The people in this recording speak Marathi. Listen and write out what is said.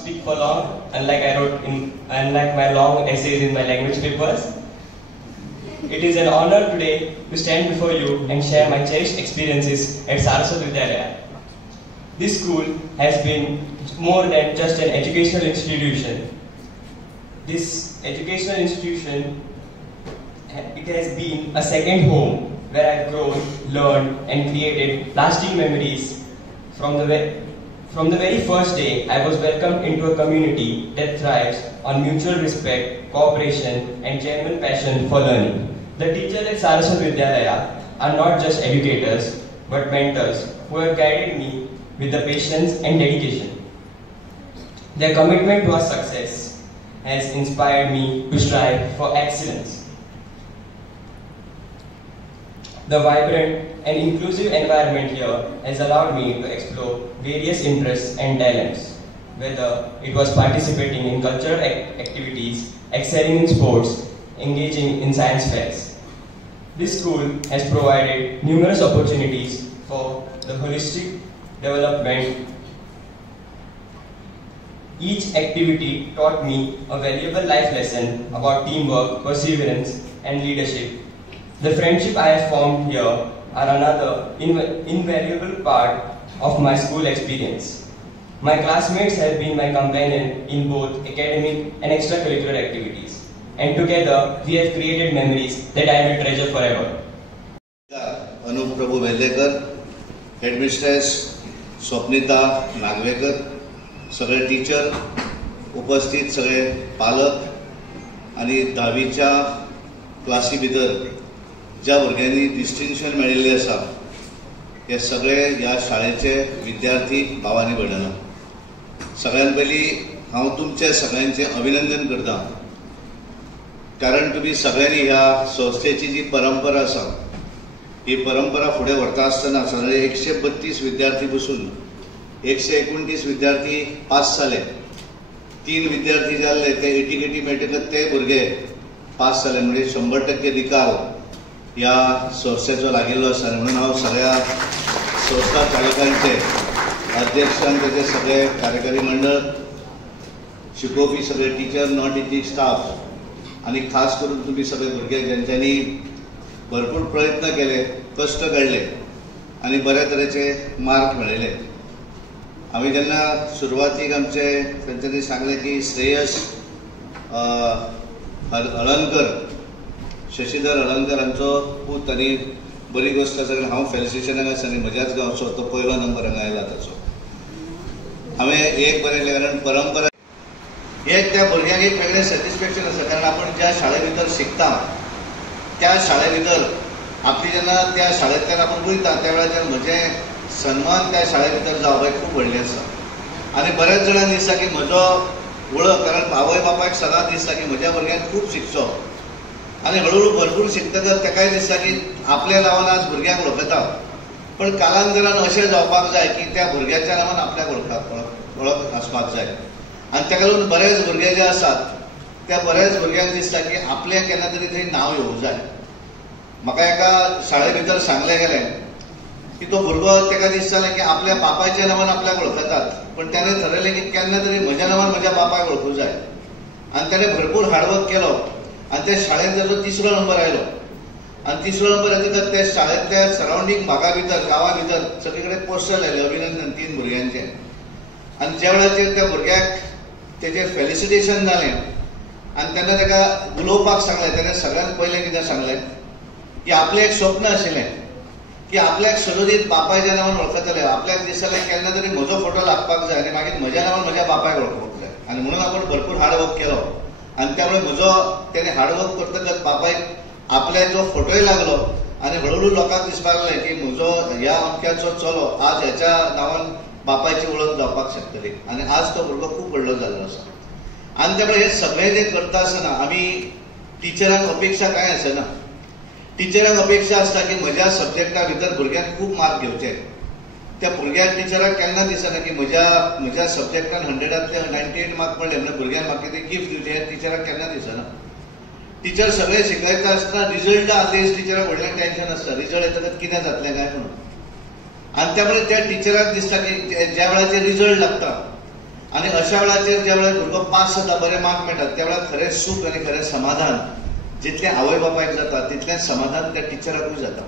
speak for long, unlike my long essays in my language papers. It is an honor today to stand before you and share my cherished experiences at Saraswat Vidyalaya. This school has been more than just an educational institution. This educational institution, it has been a second home where I've grown, learned and created lasting memories. From the very first day, I was welcomed into a community that thrives on mutual respect, cooperation and genuine passion for learning. The teachers at Saraswat Vidyalaya are not just educators, but mentors who have guided me with the patience and dedication. Their commitment to our success has inspired me to strive for excellence. The vibrant and inclusive environment here has allowed me to explore various interests and talents, whether it was participating in cultural activities, excelling in sports, engaging in science fairs. This school has provided numerous opportunities for the holistic development. Each activity taught me a valuable life lesson about teamwork, perseverance, and leadership. The friendship I have formed here are another invaluable part of my school experience. My classmates have been my companion in both academic and extracurricular activities, and together we have created memories that I will treasure forever. Anup Prabhu Veldekar, Headmistress स्वप्निता Nagwekar, सगळे टीचर, उपस्थित सगळे पालक आणि 10वीच्या क्लासी भितर ज्या भुरग्यांनी डिस्टिंक्शन मेळिल्लें आसा हे सगळे ह्या शाळेचे विद्यार्थी भाव आनी भयणां. सगळ्यात पयलीं हांव तुमचे सगळ्यांचे अभिनंदन करता, कारण तुम्ही सगळ्यांनी ह्या संस्थेची जी परंपरा आसा ही परंपरा फुडें व्हरता आसतना सादारण 132 विद्यार्थी बसून 129 विद्यार्थी पास जाले. 3 विद्यार्थी जाल्ले ते 80 मेळटकच ते भुरगे पास जाले, म्हणजे 100% निकाल ह्या संस्थेचो लागिल्लो आसा. म्हणून हांव सगळ्या संस्था चालकांचे, अध्यक्षांचे, सगळे कार्यकारी मंडळ, शिकोवपी सगळे टीचर, नॉन टीचिंग स्टाफ आणि खास करून तुम्ही सगळे भुरगे ज्यांच्यांनी भरपूर प्रयत्न केले, कष्ट काडले आणि बऱ्या तरेचे मार्क मेळयले. आम्ही जेन्ना सुरवातीक आमचे तांच्यांनी सांगले की श्रेयस हळर्णकर, शशीधर हळर्णकर हांचो पूत आनी बरी गोष्ट आसा, हांव फेलिसिटेशनाक आसा आनी म्हज्याच गांवचो तो पयलो नंबर हांगा आयला ताचो. हांवें एक बरयलें, कारण परंपरा एक त्या भुरग्याक एक वेगळें सॅटिस्फॅक्शन आसा, कारण आपण ज्या शाळे भितर शिकता त्या शाळे भितर आपली जेन्ना त्या शाळेंतल्यान आपण वयता त्या वेळाचेर म्हजें सन्मान त्या शाळे भितर जावप हें खूब व्हडलें आसा. आनी बऱ्याच जाणांक दिसता की म्हजो वळख, कारण आवय बापायक सदांच दिसता की म्हज्या भुरग्यान खूब शिकचो आनी हळूहळू भरपूर शिकतकच ताकाय दिसता की आपल्या नांवान आज भुरग्यांक वळखता. पण कालांतरान अशें जावपाक जाय की त्या भुरग्याच्या नांवान आपल्याक वळख आसपाक जाय. आनी ताका लागून बरेच भुरगे जे आसात त्या बऱ्याच भुरग्यांक दिसता की आपलें केन्ना तरी थंय नांव येवंक जाय. म्हाका एका शाळे भितर सांगलें गेलें की तो भुरगो ताका दिसतालें की आपल्या बापायच्या नांवान आपल्याक वळखतात, पण त्याने ठरयलें की केन्ना तरी म्हज्या नांवान म्हज्या बापायक वळखूंक जाय. आनी ताणें भरपूर हार्डवर्क केलो आनी त्या शाळेंत ताजो 3रो नंबर आयलो. आनी 3रो नंबर येतकच त्या शाळेंतल्या सरावंडींग भागा भितर, गांवा भितर सगळे कडेन पोस्टर लायले अभिनंदन 3 भुरग्यांचे. आनी ज्या वेळाचेर त्या भुरग्याक तेजें फेलिसिटेशन जालें आनी तेन्ना ताका उलोवपाक सांगलें, ताणें सगळ्यांत पयलें कितें सांगलें की आपलें एक स्वप्न आशिल्लें की आपल्याक सदोदीत बापायच्या नांवान वळखतले. आपल्याक दिसतालें केन्ना तरी म्हजो फोटो लागपाक जाय आनी मागीर म्हज्या नांवान म्हज्या बापायक वळखूंक जाय. आनी म्हणून आपण भरपूर हार्डवर्क केलो आनी त्यामुळे म्हजो तेणें हार्डवर्क करतकच बापायक आपल्याचो फोटोय लागलो आनी हळूहळू लोकांक दिसपाक लागलें की म्हजो ह्या अमक्याचो चलो आज हेच्या नांवान बापायची वळख जावपाक शकतली. आनी आज तो भुरगो खूब व्हडलो जाल्लो आसा. आनी त्यामुळे हे सगळें जें करता आसतना आमी टिचरांक अपेक्षा कांय आसना. टिचरांक अपेक्षा आसता की म्हज्या सब्जेक्टा भितर भुरग्यान खूब मार्क घेवचे. त्या भुरग्याक टिचराक केन्ना दिसना की म्हज्या सब्जेक्टान 100तले 98 मार्क पडले म्हणजे भुरग्यान म्हाका कितें गिफ्ट दिवचें हें टिचराक केन्ना दिसना. टीचर सगळे शिकयता आसतना रिजल्ट आदलेच टिचराक व्हडलें टेन्शन आसता, रिजल्ट येतकच कितें जातलें काय म्हणून. आनी त्यामुळे त्या टिचराक दिसता की ज्या वेळाचेर रिजल्ट लागता आणि अशा वेळाचेर ज्या वेळार भुरगो पास जाता बरे मार्क मेळटात त्या वेळार खरें सूख आनी खरें समाधान जितलें आवय बापायक जाता तितलें समाधान त्या टिचराकूय जाता.